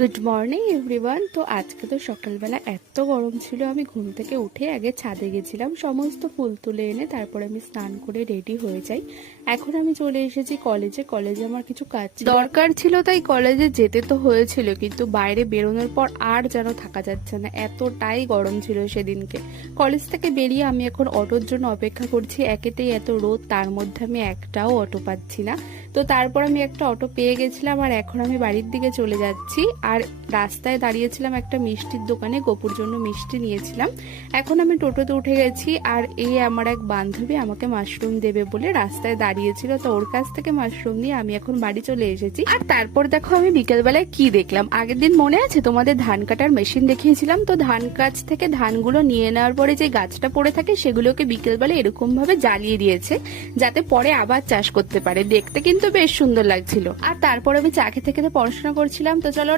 Good morning everyone. তো আজকে তো সকালবেলা এত গরম ছিল, আমি ঘুম থেকে উঠে আগে ছাদে গেছিলাম সমস্ত ফুল তুলে এনে, তারপরে আমি স্নান করে রেডি হয়ে যাই। এখন আমি চলে এসেছি কলেজে আমার কিছু কাজ দরকার ছিল, তাই কলেজে যেতে তো হয়েছিল, কিন্তু বাইরে বেরোনোর পর আর যেন থাকা যাচ্ছে না, এতটাই গরম ছিল সেদিনকে। কলেজ থেকে বেরিয়ে আমি এখন অটোর জন্য অপেক্ষা করছি, একেতেই এত রোদ, তার মধ্যে আমি একটাও অটো পাচ্ছি না। তো তারপর আমি একটা অটো পেয়ে গেছিলাম, আর এখন আমি বাড়ির দিকে চলে যাচ্ছি। আর রাস্তায় দাঁড়িয়েছিলাম একটা মিষ্টির দোকানে, গোপুর জন্য মিষ্টি নিয়েছিলাম। এখন আমি টোটোতে উঠে গেছি, আর এই আমার এক বান্ধবী আমাকে মাশরুম দেবে বলে রাস্তায় দাঁড়িয়েছিল, তো ওর কাছ থেকে মাশরুম নিয়ে আমি এখন বাড়ি চলে এসেছি। আর তারপর দেখো আমি বিকেলবেলায় কি দেখলাম। আগের দিন মনে আছে তোমাদের ধান কাটার মেশিন দেখিয়েছিলাম, তো ধান গাছ থেকে ধানগুলো নিয়ে নেওয়ার পরে যে গাছটা পড়ে থাকে সেগুলোকে বিকেলবেলা এরকম ভাবে জ্বালিয়ে দিয়েছে, যাতে পরে আবার চাষ করতে পারে। দেখতে কিন্তু বেশ সুন্দর লাগছিল। আর তারপর আমি চা খেতে খেতে পড়াশোনা করছিলাম। তো চলো